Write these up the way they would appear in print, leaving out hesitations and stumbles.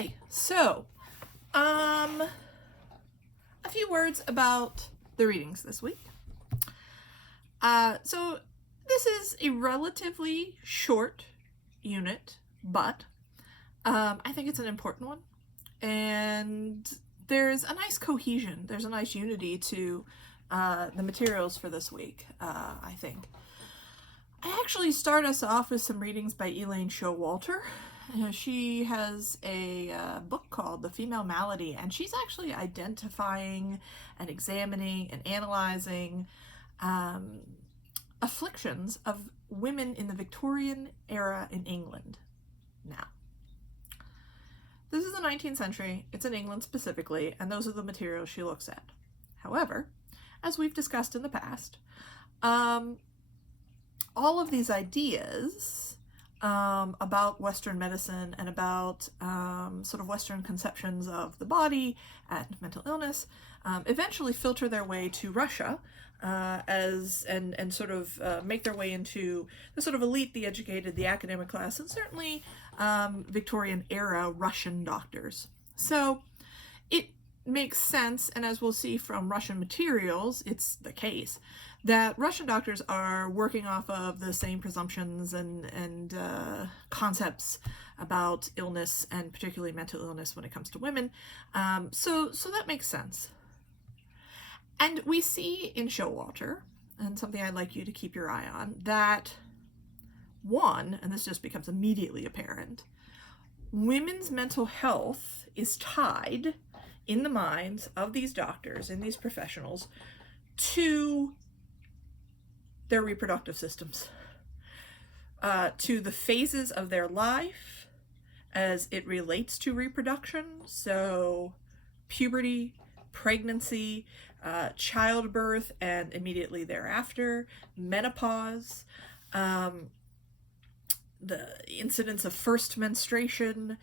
Hi. A few words about the readings this week. This is a relatively short unit, but I think it's an important one. And there's a nice cohesion, there's a nice unity to the materials for this week, I think. I actually start us off with some readings by Elaine Showalter. She has a book called The Female Malady, and she's actually identifying and examining and analyzing afflictions of women in the Victorian era in England. Now, this is the 19th century, it's in England specifically, and those are the materials she looks at. However, as we've discussed in the past, all of these ideas about Western medicine and about sort of Western conceptions of the body and mental illness eventually filter their way to Russia and sort of make their way into the sort of elite, the educated, the academic class, and certainly Victorian era Russian doctors. So it makes sense, and as we'll see from Russian materials, it's the case, that Russian doctors are working off of the same presumptions and concepts about illness, and particularly mental illness when it comes to women. So that makes sense. And we see in Showalter, and something I'd like you to keep your eye on, that one, and this just becomes immediately apparent, women's mental health is tied in the minds of these doctors and these professionals to their reproductive systems, to the phases of their life as it relates to reproduction. So puberty, pregnancy, childbirth, and immediately thereafter, menopause, the incidence of first menstruation,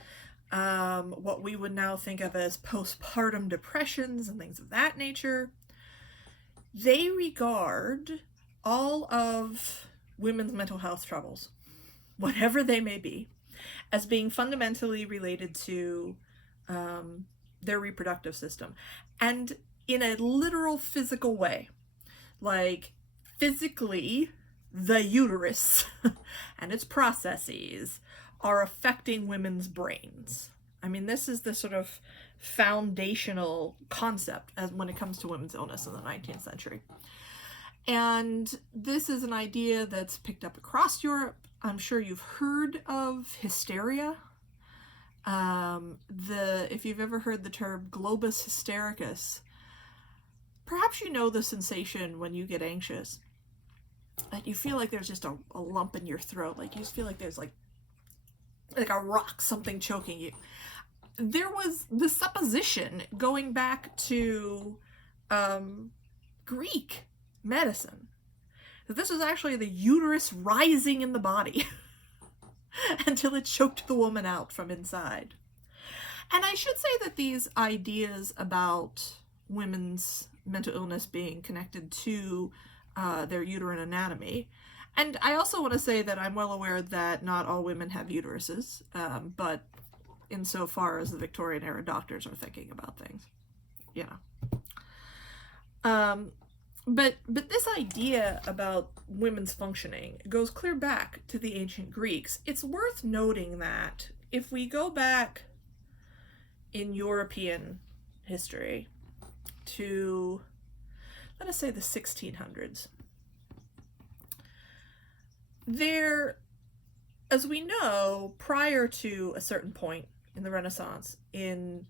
what we would now think of as postpartum depressions and things of that nature. They regard all of women's mental health troubles, whatever they may be, as being fundamentally related to their reproductive system. And in a literal physical way, like physically the uterus and its processes are affecting women's brains. I mean, this is the sort of foundational concept as when it comes to women's illness in the 19th century. And this is an idea that's picked up across Europe. I'm sure you've heard of hysteria. If you've ever heard the term globus hystericus, perhaps you know the sensation when you get anxious, that you feel like there's just a lump in your throat, like you just feel like there's like a rock, something choking you. There was the supposition going back to Greek medicine that this was actually the uterus rising in the body until it choked the woman out from inside. And I should say that these ideas about women's mental illness being connected to their uterine anatomy, and I also want to say that I'm well aware that not all women have uteruses, but insofar as the Victorian era doctors are thinking about things, you know. But this idea about women's functioning goes clear back to the ancient Greeks. It's worth noting that if we go back in European history to, let us say, the 1600s, there, as we know, prior to a certain point in the Renaissance, in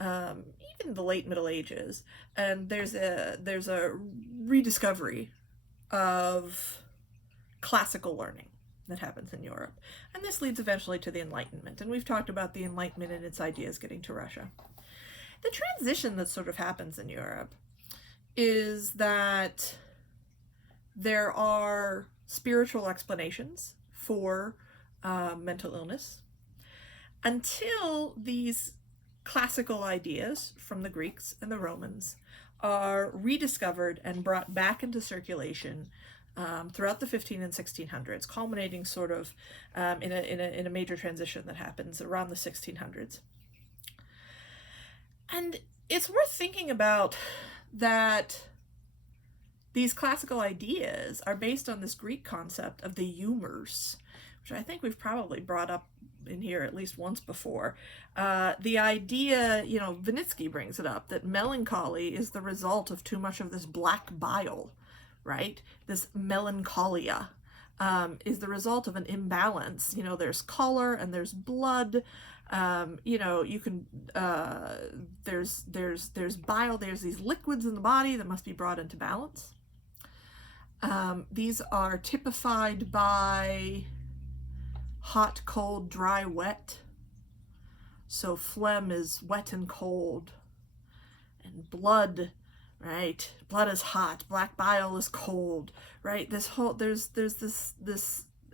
even the late Middle Ages, and there's a rediscovery of classical learning that happens in Europe, and this leads eventually to the Enlightenment, and we've talked about the Enlightenment and its ideas getting to Russia. The transition that sort of happens in Europe is that there are spiritual explanations for mental illness until these classical ideas from the Greeks and the Romans are rediscovered and brought back into circulation throughout the 15 and 1600s, culminating sort of in a major transition that happens around the 1600s. And it's worth thinking about that these classical ideas are based on this Greek concept of the humors, which I think we've probably brought up in here at least once before. The idea, Vinitsky brings it up, that melancholy is the result of too much of this black bile, right? This melancholia is the result of an imbalance. There's color and there's blood. You can there's bile. There's these liquids in the body that must be brought into balance. These are typified by hot, cold, dry, wet. So phlegm is wet and cold, and blood, right? Blood is hot. Black bile is cold, right? There's this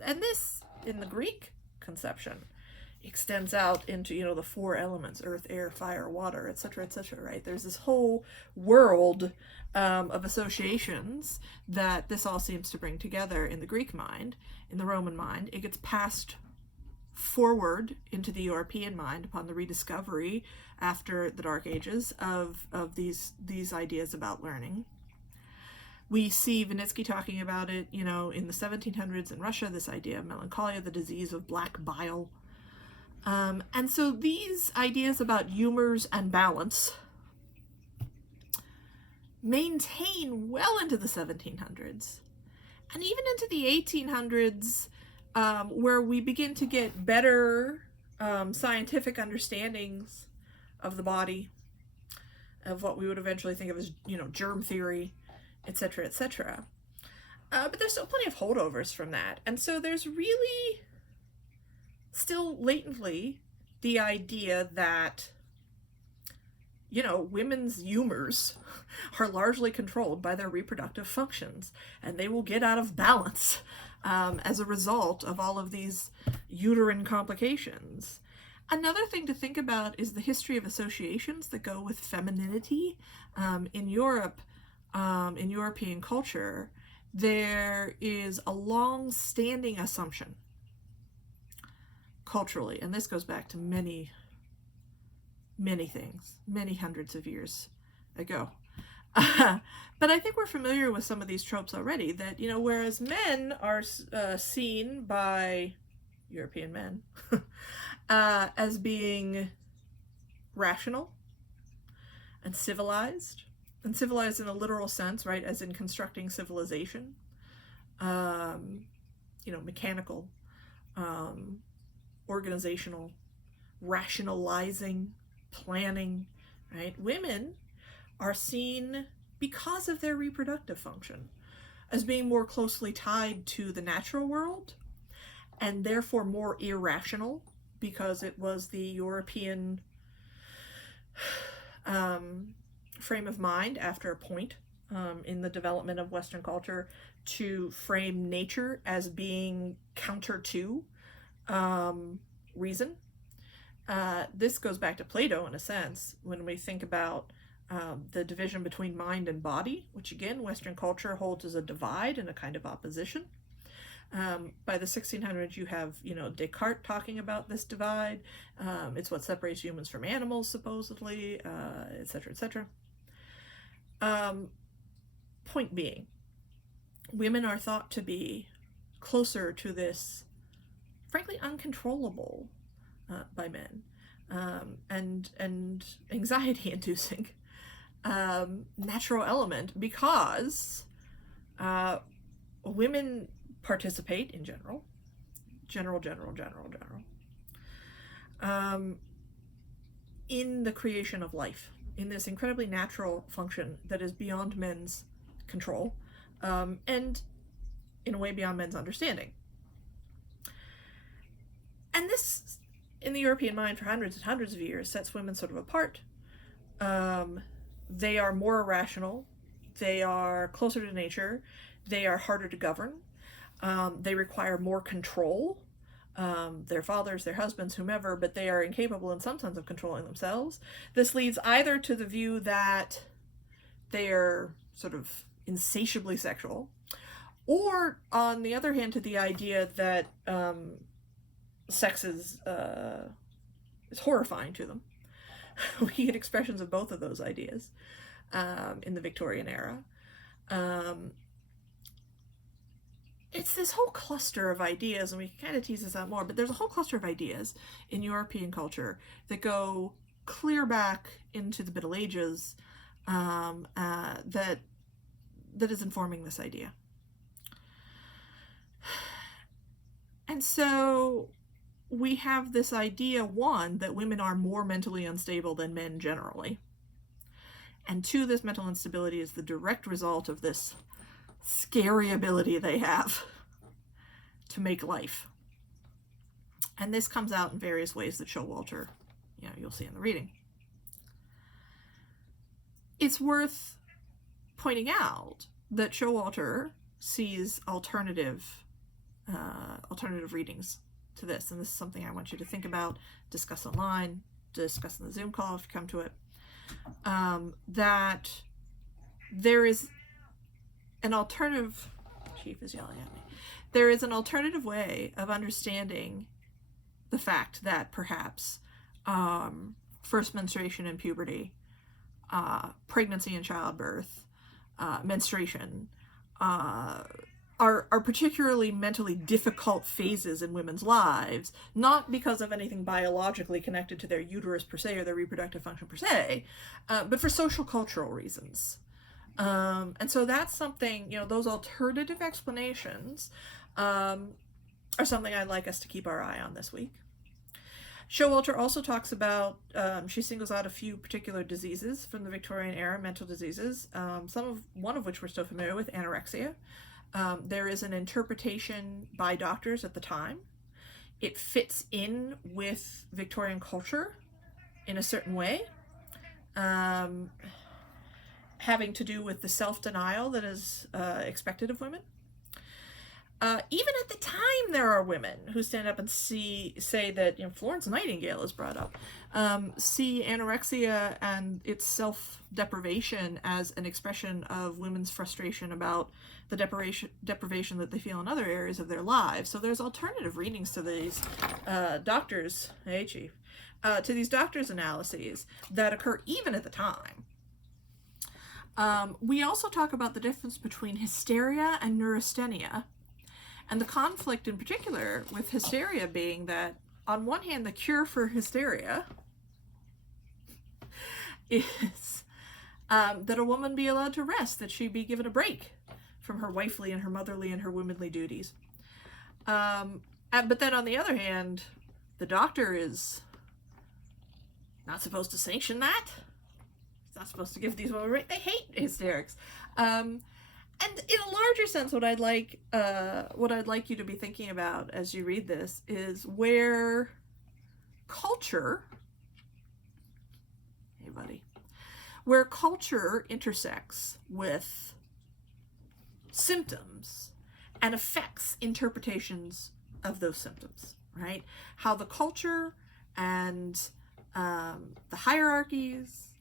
and this in the Greek conception extends out into the four elements: earth, air, fire, water, etc., etc. Right? There's this whole world of associations that this all seems to bring together in the Greek mind. In the Roman mind, it gets passed forward into the European mind upon the rediscovery after the Dark Ages of these ideas about learning. We see Vinitsky talking about it, in the 1700s in Russia, this idea of melancholia, the disease of black bile. And so these ideas about humors and balance maintain well into the 1700s and even into the 1800s, where we begin to get better scientific understandings of the body, of what we would eventually think of as, germ theory, etc., etc. But there's still plenty of holdovers from that. And so there's really still latently the idea that, women's humors are largely controlled by their reproductive functions, and they will get out of balance as a result of all of these uterine complications. Another thing to think about is the history of associations that go with femininity. In Europe, in European culture, there is a long-standing assumption culturally, and this goes back to many things, many hundreds of years ago. But I think we're familiar with some of these tropes already, that, whereas men are seen by European men as being rational and civilized in a literal sense, right, as in constructing civilization, mechanical, organizational, rationalizing, planning, right? Women are seen, because of their reproductive function, as being more closely tied to the natural world, and therefore more irrational, because it was the European frame of mind after a point in the development of Western culture to frame nature as being counter to reason. This goes back to Plato in a sense, when we think about the division between mind and body, which again Western culture holds as a divide and a kind of opposition. By the 1600s, you have Descartes talking about this divide. It's what separates humans from animals, supposedly, etc., etc. Point being, women are thought to be closer to this, frankly, uncontrollable by men, and anxiety-inducing natural element, because women participate in general, in the creation of life, in this incredibly natural function that is beyond men's control, and in a way beyond men's understanding. And this, in the European mind for hundreds and hundreds of years, sets women sort of apart. They are more irrational, they are closer to nature, they are harder to govern, they require more control, their fathers, their husbands, whomever, but they are incapable in some sense of controlling themselves. This leads either to the view that they are sort of insatiably sexual, or on the other hand to the idea that sex is horrifying to them, We get expressions of both of those ideas in the Victorian era. It's this whole cluster of ideas, and we can kind of tease this out more, but there's a whole cluster of ideas in European culture that go clear back into the Middle Ages that is informing this idea. And so we have this idea, one, that women are more mentally unstable than men generally. And two, this mental instability is the direct result of this scary ability they have to make life. And this comes out in various ways that Showalter, you'll see in the reading. It's worth pointing out that Showalter sees alternative readings to this, and this is something I want you to think about, discuss online, discuss in the Zoom call if you come to it, that there is an alternative, Chief is yelling at me, there is an alternative way of understanding the fact that perhaps first menstruation and puberty, pregnancy and childbirth, menstruation, are particularly mentally difficult phases in women's lives, not because of anything biologically connected to their uterus per se or their reproductive function per se, but for social cultural reasons. And so that's something, those alternative explanations are something I'd like us to keep our eye on this week. Showalter also talks about, she singles out a few particular diseases from the Victorian era, mental diseases, one of which we're still familiar with, anorexia. There is an interpretation by doctors at the time. It fits in with Victorian culture in a certain way, having to do with the self-denial that is expected of women. Even at the time, there are women who stand up and say that, Florence Nightingale is brought up, see anorexia and its self-deprivation as an expression of women's frustration about the deprivation that they feel in other areas of their lives. So there's alternative readings to these doctors' analyses that occur even at the time. We also talk about the difference between hysteria and neurasthenia, and the conflict in particular with hysteria being that, on one hand, the cure for hysteria is that a woman be allowed to rest, that she be given a break from her wifely and her motherly and her womanly duties. But then on the other hand, the doctor is not supposed to sanction that. He's not supposed to give these women a break. They hate hysterics. And in a larger sense, what I'd like you to be thinking about as you read this is where culture, where culture intersects with symptoms and affects interpretations of those symptoms, right? How the culture and the hierarchies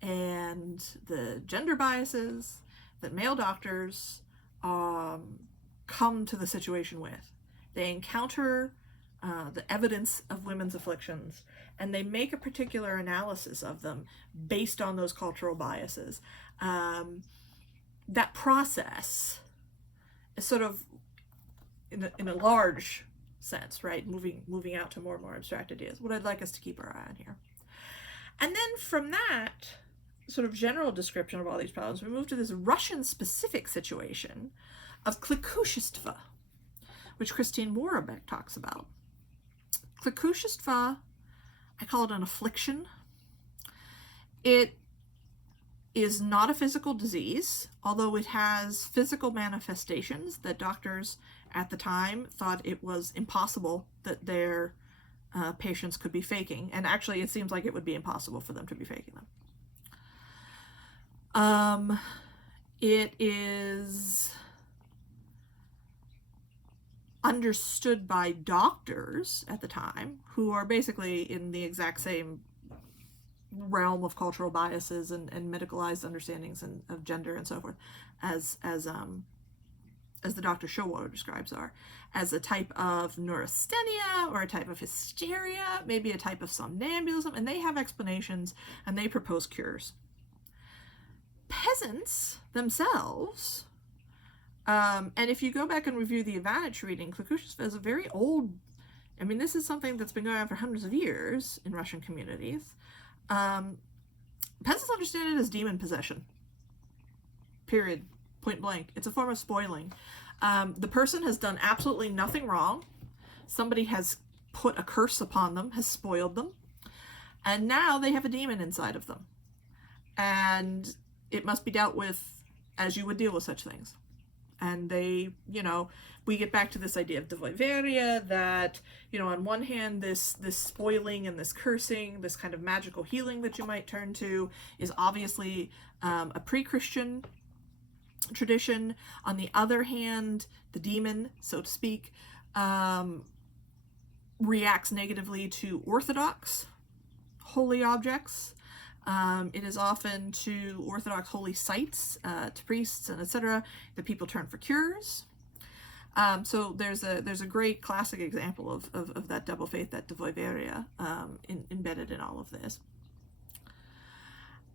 and the gender biases that male doctors come to the situation with. They encounter the evidence of women's afflictions, and they make a particular analysis of them based on those cultural biases. That process is sort of, in a large sense, right, moving out to more and more abstract ideas, what I'd like us to keep our eye on here. And then from that sort of general description of all these problems, we move to this Russian-specific situation of Klikushestvo, which Christine Moravec talks about. Klikushestvo, I call it an affliction. It is not a physical disease, although it has physical manifestations that doctors at the time thought it was impossible that their patients could be faking. And actually, it seems like it would be impossible for them to be faking them. It is understood by doctors at the time, who are basically in the exact same realm of cultural biases and medicalized understandings of gender and so forth as as the Dr. Showalter describes are, as a type of neurasthenia or a type of hysteria, maybe a type of somnambulism, and they have explanations and they propose cures. Peasants themselves, and if you go back and review the Ivanich reading, Klikushestvo is a very old, I mean, this is something that's been going on for hundreds of years in Russian communities. Peasants understand it as demon possession. Period. Point blank. It's a form of spoiling. The person has done absolutely nothing wrong. Somebody has put a curse upon them, has spoiled them, and now they have a demon inside of them. And it must be dealt with as you would deal with such things. And they, you know, we get back to this idea of devoiveria, that, you know, on one hand, this spoiling and this cursing, this kind of magical healing that you might turn to is obviously a pre-Christian tradition. On the other hand, the demon, so to speak, reacts negatively to Orthodox holy objects. It is often to Orthodox holy sites, to priests, and etc. that people turn for cures. So there's a great classic example of that double faith, that devoiveria, embedded in all of this.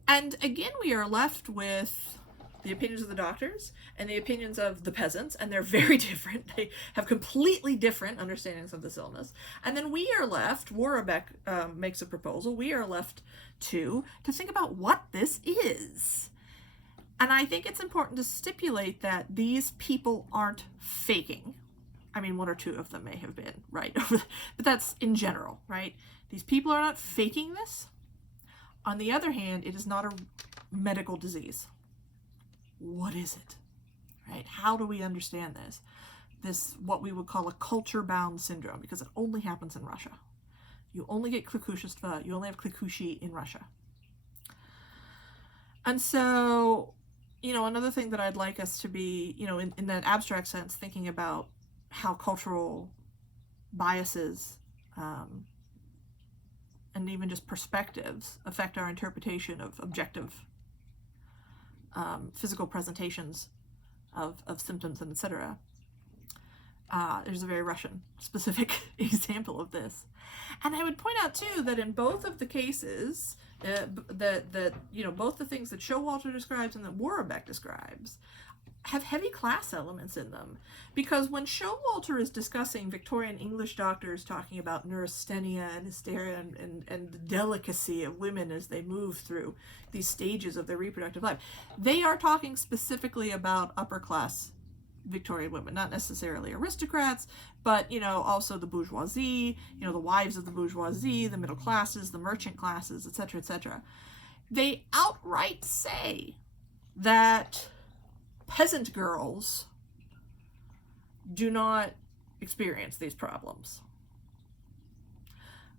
And again, we are left with the opinions of the doctors and the opinions of the peasants, and they're very different. They have completely different understandings of this illness. And then we are left, Warbeck makes a proposal, we are left to think about what this is. And I think it's important to stipulate that these people aren't faking. I mean, one or two of them may have been, right? But that's in general, right? These people are not faking this. On the other hand, it is not a medical disease. What is it, right? How do we understand this? This, what we would call a culture-bound syndrome, because it only happens in Russia. You only get Klikushestvo, you only have Klikushi in Russia. And so, you know, another thing that I'd like us to be, you know, in that abstract sense, thinking about how cultural biases and even just perspectives affect our interpretation of objective physical presentations of symptoms and etc. There's a very Russian specific example of this. And I would point out too that in both of the cases, that you know, both the things that Showalter describes and that Warbeck describes have heavy class elements in them. Because when Showalter is discussing Victorian English doctors talking about neurasthenia and hysteria and the delicacy of women as they move through these stages of their reproductive life, they are talking specifically about upper class Victorian women, not necessarily aristocrats, but, you know, also the bourgeoisie, you know, the wives of the bourgeoisie, the middle classes, the merchant classes, etc., etc. They outright say that peasant girls do not experience these problems.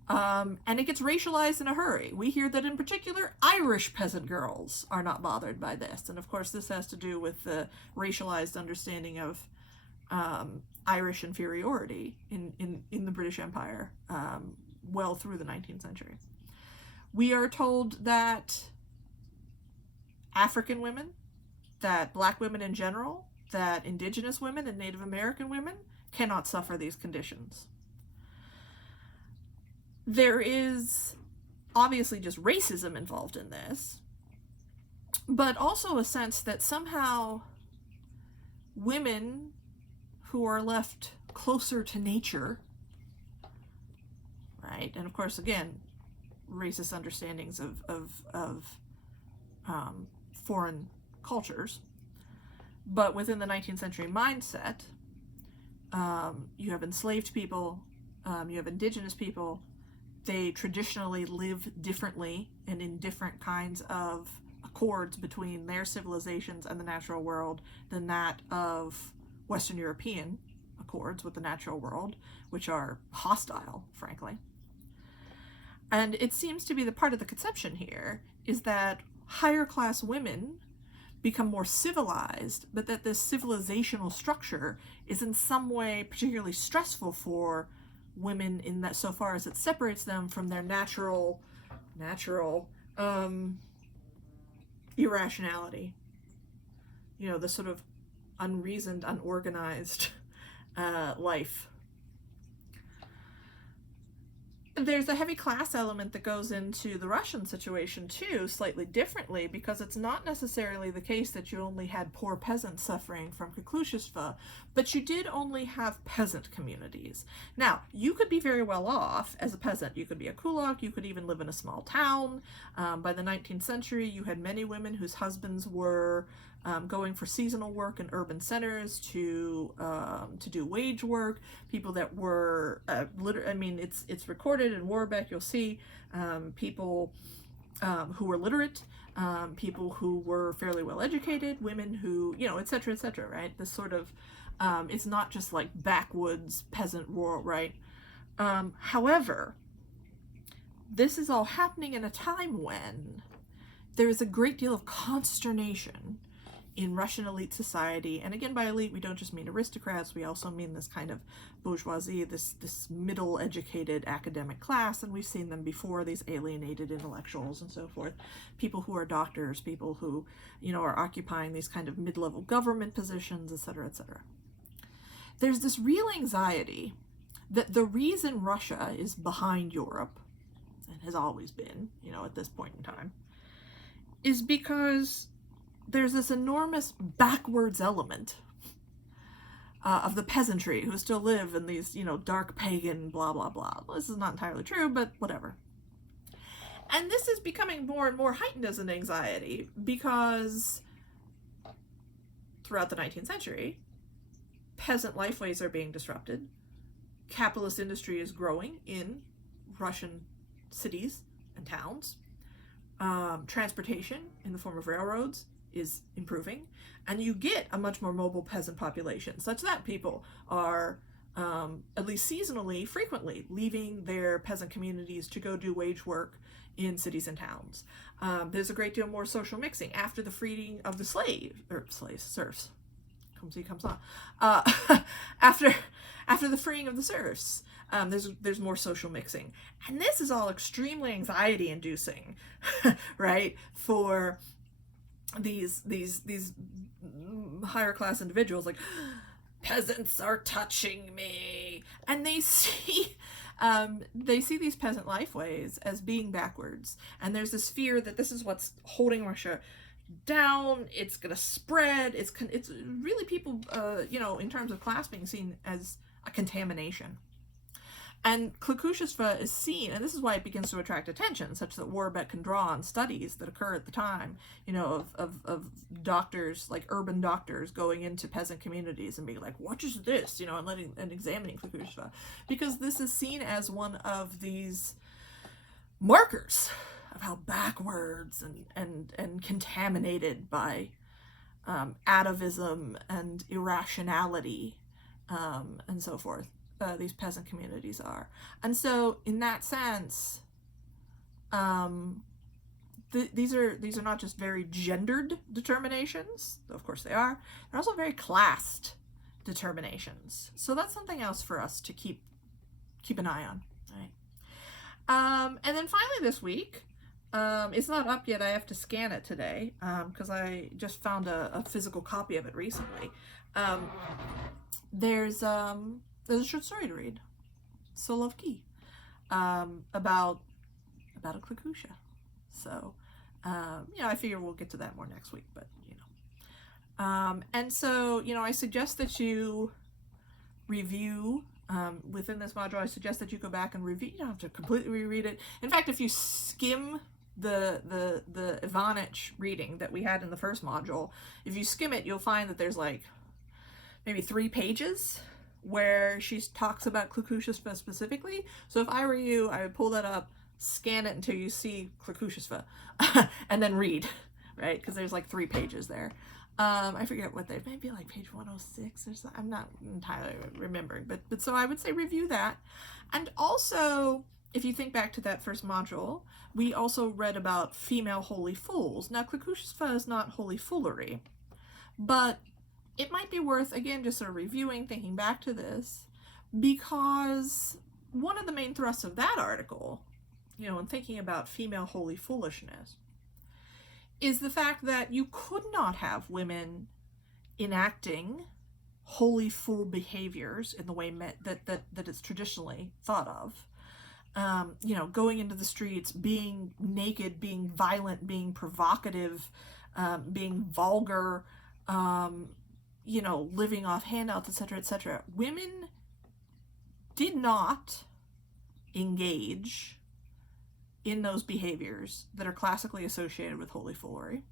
And it gets racialized in a hurry. We hear that in particular, Irish peasant girls are not bothered by this. And of course, this has to do with the racialized understanding of Irish inferiority in the British Empire well through the 19th century. We are told that African women, that Black women in general, that Indigenous women and Native American women cannot suffer these conditions. There is obviously just racism involved in this, but also a sense that somehow women who are left closer to nature, right? And of course, again, racist understandings of foreign cultures, but within the 19th century mindset, you have enslaved people, you have indigenous people. They traditionally live differently and in different kinds of accords between their civilizations and the natural world than that of Western European accords with the natural world, which are hostile, frankly. And it seems to be the part of the conception here is that higher class women become more civilized, but that this civilizational structure is in some way particularly stressful for women in that so far as it separates them from their natural irrationality. You know, the sort of unreasoned, unorganized life. There's a heavy class element that goes into the Russian situation too, slightly differently, because it's not necessarily the case that you only had poor peasants suffering from Klikushestvo, but you did only have peasant communities. Now, you could be very well off as a peasant. You could be a kulak, you could even live in a small town. By the 19th century, you had many women whose husbands were going for seasonal work in urban centers to do wage work. People that were I mean, it's recorded in Warbeck. You'll see people who were literate, people who were fairly well educated, women who, you know, etc., etc. Right? This sort of it's not just like backwoods peasant rural, right? However, this is all happening in a time when there is a great deal of consternation in Russian elite society. And again, by elite, we don't just mean aristocrats, we also mean this kind of bourgeoisie, this middle educated academic class, and we've seen them before, these alienated intellectuals and so forth, people who are doctors, people who, you know, are occupying these kind of mid-level government positions, etc., etc. There's this real anxiety that the reason Russia is behind Europe, and has always been, you know, at this point in time, is because there's this enormous backwards element of the peasantry who still live in these, you know, dark pagan blah blah blah. Well, this is not entirely true, but whatever. And this is becoming more and more heightened as an anxiety because throughout the 19th century, peasant lifeways are being disrupted. Capitalist industry is growing in Russian cities and towns. Transportation in the form of railroads is improving, and you get a much more mobile peasant population, such that people are, at least seasonally, frequently leaving their peasant communities to go do wage work in cities and towns. There's a great deal more social mixing after the freeing of the serfs. Come see, comes on. After the freeing of the serfs, there's more social mixing, and this is all extremely anxiety-inducing, right? For these higher class individuals, like, peasants are touching me, and they see these peasant lifeways as being backwards, and there's this fear that this is what's holding Russia down. It's gonna spread. It's really people, you know, in terms of class being seen as a contamination. And Klikushestvo is seen, and this is why it begins to attract attention, such that Warbeck can draw on studies that occur at the time, you know, of doctors, like urban doctors, going into peasant communities and being like, what is this, you know, and examining Klikushestvo, because this is seen as one of these markers of how backwards and contaminated by atavism and irrationality and so forth these peasant communities are. And so in that sense, these are not just very gendered determinations, of course they are, they're also very classed determinations. So that's something else for us to keep an eye on, right? And then finally this week, it's not up yet, I have to scan it today, because I just found a physical copy of it recently. There's a short story to read, Solovki, about a klikusha. So, you know, I figure we'll get to that more next week, but, you know. And so, you know, I suggest that you review, within this module, I suggest that you go back and review. You don't have to completely reread it. In fact, if you skim the Ivanich reading that we had in the first module, if you skim it, you'll find that there's like maybe 3 pages where she talks about Klikushestvo specifically. So if I were you, I would pull that up, scan it until you see Klikushestvo, and then read, right? Because there's like 3 pages there. I forget what they, maybe like page 106 or something. I'm not entirely remembering, but so I would say review that. And also, if you think back to that first module, we also read about female holy fools. Now, Klikushestvo is not holy foolery, but it might be worth, again, just sort of reviewing, thinking back to this, because one of the main thrusts of that article, you know, in thinking about female holy foolishness, is the fact that you could not have women enacting holy fool behaviors in the way that it's traditionally thought of. Going into the streets, being naked, being violent, being provocative, being vulgar, living off handouts, etc., etc. Women did not engage in those behaviors that are classically associated with holy foolery.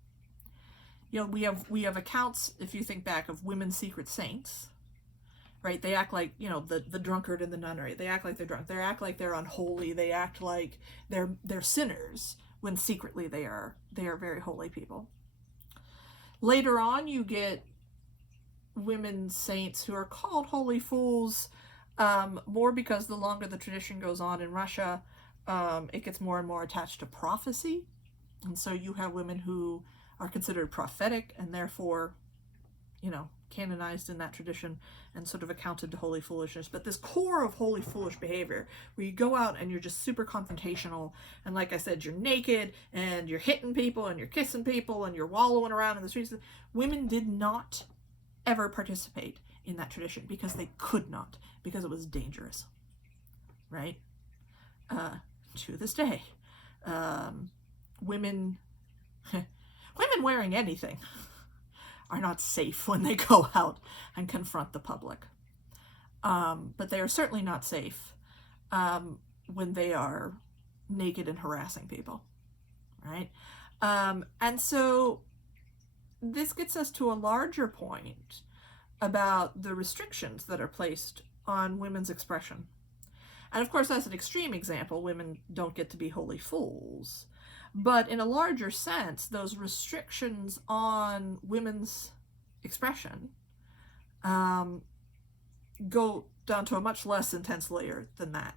We have accounts, if you think back, of women's secret saints, right? They act like, the drunkard in the nunnery. They act like they're drunk. They act like they're unholy. They act like they're sinners when secretly they are very holy people. Later on, you get women saints who are called holy fools, more because the longer the tradition goes on in Russia, it gets more and more attached to prophecy. And so you have women who are considered prophetic and therefore, canonized in that tradition and sort of accounted to holy foolishness. But this core of holy foolish behavior, where you go out and you're just super confrontational, and like I said, you're naked and you're hitting people and you're kissing people and you're wallowing around in the streets, women did not ever participate in that tradition because they could not, because it was dangerous, right? To this day, women wearing anything are not safe when they go out and confront the public. But they are certainly not safe when they are naked and harassing people, right? And so this gets us to a larger point about the restrictions that are placed on women's expression. And of course, as an extreme example, women don't get to be holy fools. But in a larger sense, those restrictions on women's expression go down to a much less intense layer than that.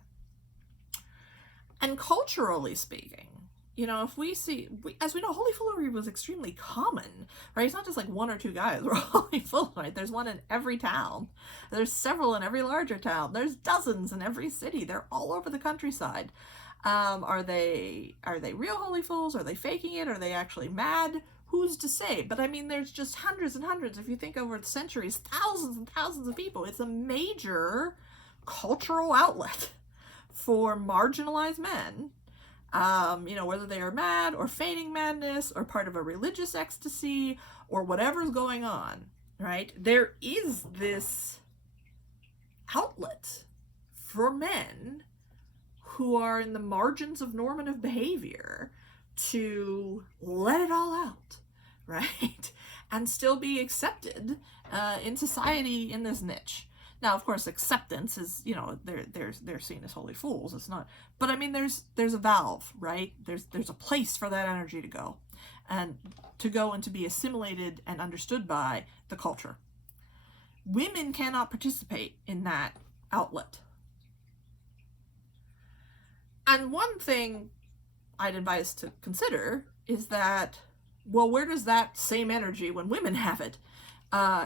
And culturally speaking, if we see, as we know, holy foolery was extremely common, right? It's not just like one or two guys who are holy fools, right? There's one in every town. There's several in every larger town. There's dozens in every city. They're all over the countryside. Are they real holy fools? Are they faking it? Are they actually mad? Who's to say? But I mean, there's just hundreds and hundreds. If you think over the centuries, thousands and thousands of people. It's a major cultural outlet for marginalized men. Whether they are mad or feigning madness or part of a religious ecstasy or whatever's going on, right? There is this outlet for men who are in the margins of normative behavior to let it all out, right? And still be accepted in society in this niche. Now, of course, acceptance is, they're seen as holy fools. It's not, but I mean, there's a valve, right? There's a place for that energy to go and to be assimilated and understood by the culture. Women cannot participate in that outlet. And one thing I'd advise to consider is that, well, where does that same energy, when women have it,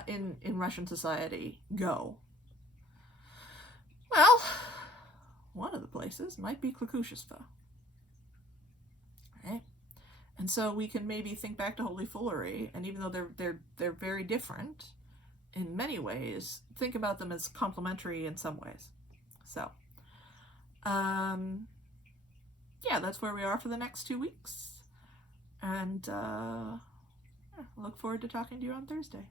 in Russian society go? Well, one of the places might be Klikushestvo, right? And so we can maybe think back to holy foolery, and even though they're very different in many ways, think about them as complementary in some ways. So, yeah, that's where we are for the next 2 weeks, and look forward to talking to you on Thursday.